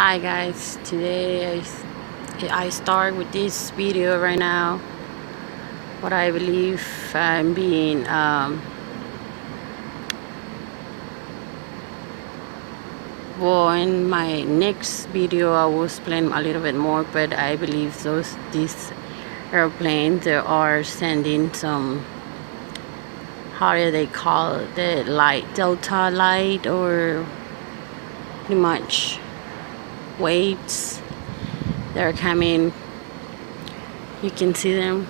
Hi guys, today I start with this video right now. What I believe I'm being well, in my next video I will explain a little bit more, but I believe these airplanes they are sending some, how do they call it, the light, delta light, or pretty much waves. They're coming, you can see them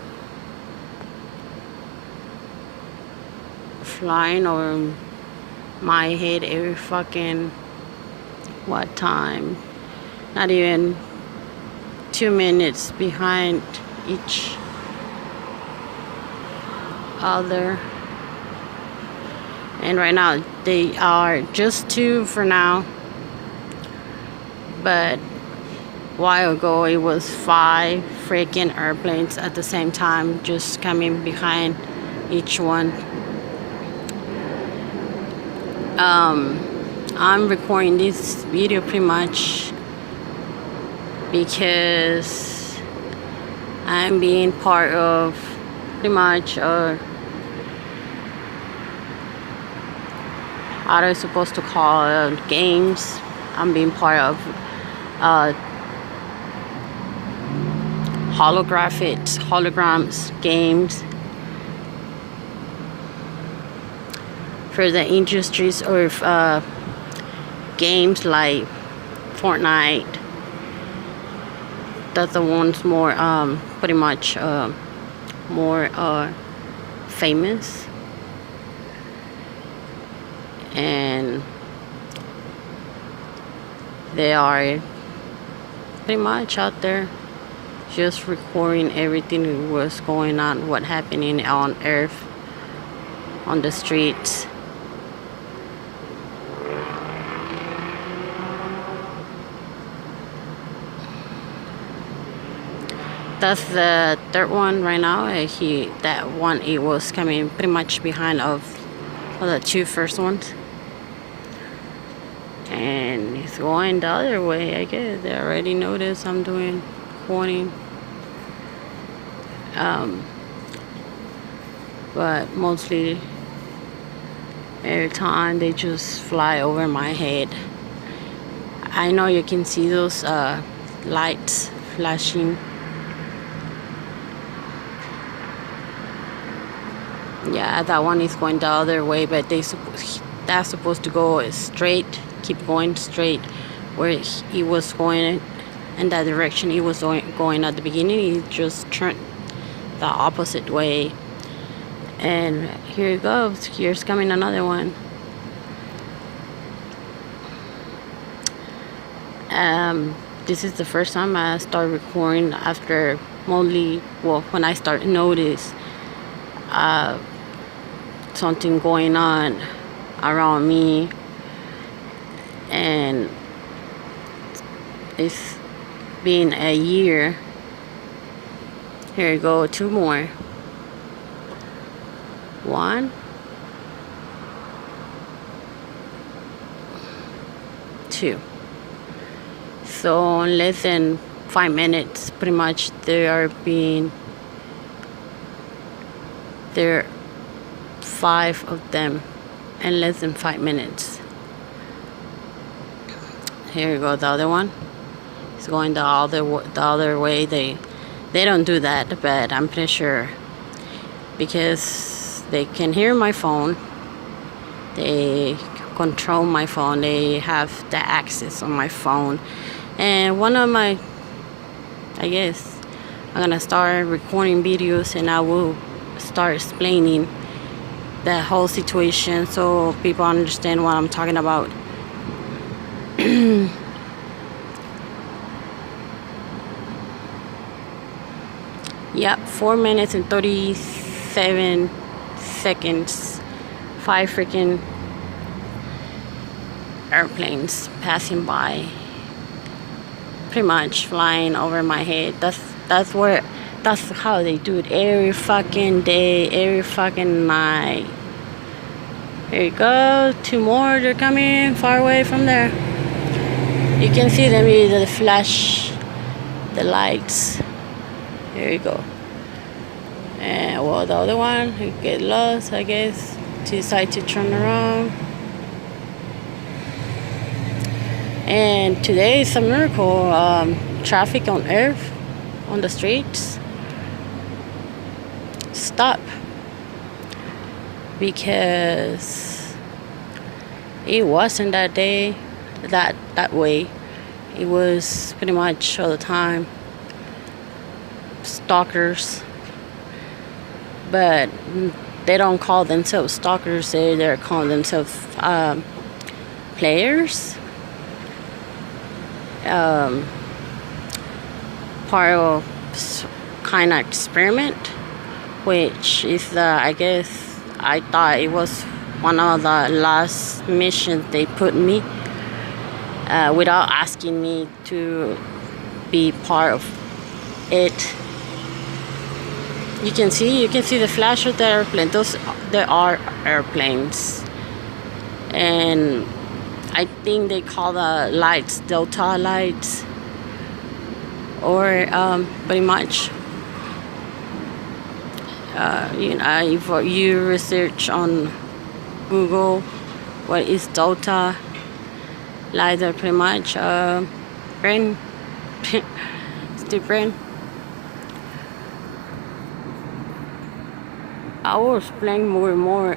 flying over my head every fucking what time, not even 2 minutes behind each other. And right now they are just two for now, but a while ago it was 5 freaking airplanes at the same time just coming behind each one. I'm recording this video pretty much because I'm being part of pretty much how are supposed to call it, games. I'm being part of holograms games for the industries, or games like Fortnite. That's the ones more pretty much more famous, and they are pretty much out there just recording everything that was going on, what happening on Earth, on the streets. That's the third one right now. That one, it was coming pretty much behind of the two first ones, and it's going the other way. I guess they already noticed I'm doing recording. But mostly every time they just fly over my head. I know you can see those lights flashing. Yeah, that one is going the other way, but that's supposed to go straight, keep going straight where he was going in that direction he was going at the beginning. He just turned the opposite way, and here it goes. Here's coming another one. This is the first time I started recording after mostly, well, when I started notice something going on around me, and it's been a year. Here you go, 2 more. 1, 2. So in less than 5 minutes, pretty much there 5 of them in less than 5 minutes. Here you go, the other one. It's going the other way. They don't do that, but I'm pretty sure because they can hear my phone. They control my phone. They have the access on my phone. And one of my, I guess, I'm gonna start recording videos, and I will start explaining the whole situation so people understand what I'm talking about. Yep, 4 minutes and 37 seconds. 5 freaking airplanes passing by, pretty much flying over my head. That's how they do it every fucking day, every fucking night. Here you go, 2 more. They're coming far away from there. You can see them with the flash, the lights. There you go. And well, the other one, you get lost, I guess. Decide to turn around. And today is a miracle. Traffic on Earth, on the streets, stop because it wasn't that day, that way. It was pretty much all the time stalkers, but they don't call themselves stalkers. They're calling themselves players. Part of kind of experiment, which is I guess I thought it was one of the last missions they put me without asking me to be part of it. You can see the flash of the airplane. There are airplanes, and I think they call the lights Delta lights, or pretty much. If you research on Google what is Delta lights, are pretty much brain, still brain. I will explain more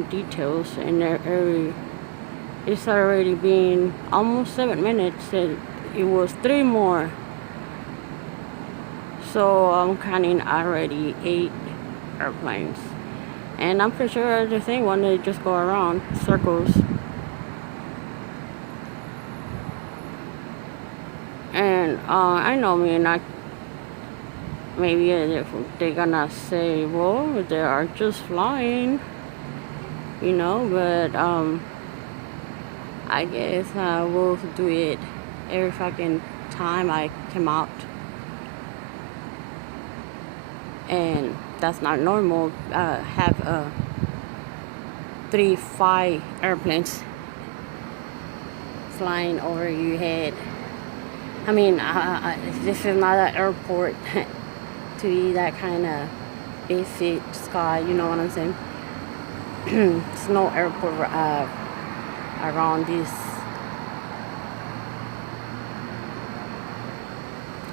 details, and it's already been almost 7 minutes, and it was 3 more. So I'm counting already 8 airplanes, and I'm pretty sure the thing when they just go around circles. And I know maybe they're gonna say, well, they are just flying, but I guess I will do it every fucking time I come out. And that's not normal. Have 3-5 airplanes flying over your head. I mean, this is not an airport to be that kind of basic sky, you know what I'm saying? There's no airport around this.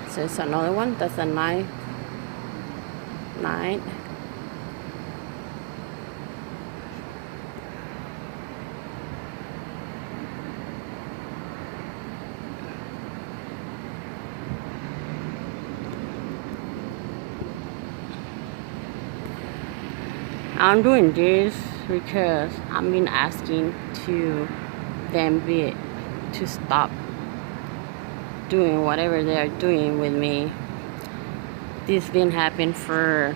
So it's another one. That's a 9. I'm doing this because I've been asking them to stop doing whatever they are doing with me. This been happening for,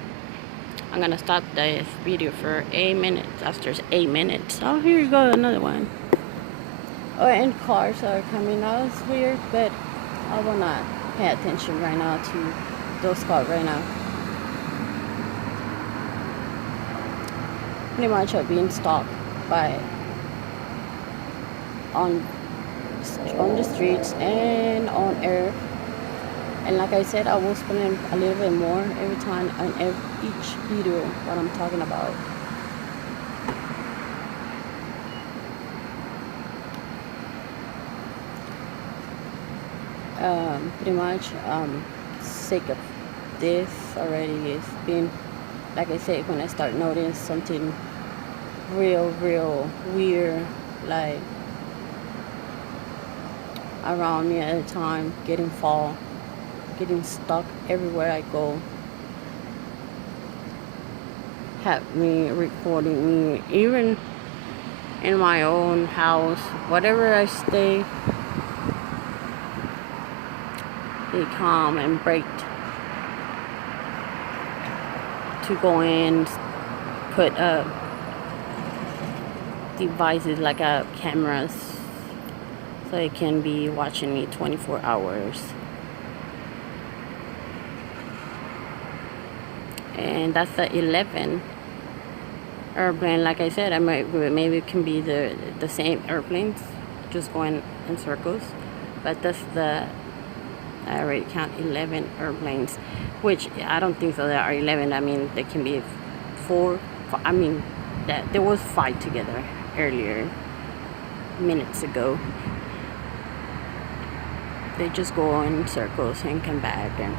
I'm gonna stop this video for 8 minutes. After 8 minutes, oh, here you go, another one. Oh, and cars are coming out. It's weird, but I will not pay attention right now to those cars right now. Pretty much are being stalked by on the streets and on air. And like I said, I will explain a little bit more every time on each video what I'm talking about. Pretty much sick of this already. It's been, like I said, when I start noticing something real weird, like around me at a time, getting stuck everywhere I go, have me recording me, even in my own house, whatever I stay, they come and break to go in, put devices like cameras, so it can be watching me 24 hours. And that's the 11. airplane. Like I said, maybe it can be the same airplanes just going in circles, but that's I already count 11 airplanes, which I don't think so. There are 11. I mean, there can be four. I mean, that there was 5 together earlier, minutes ago. They just go in circles and come back, and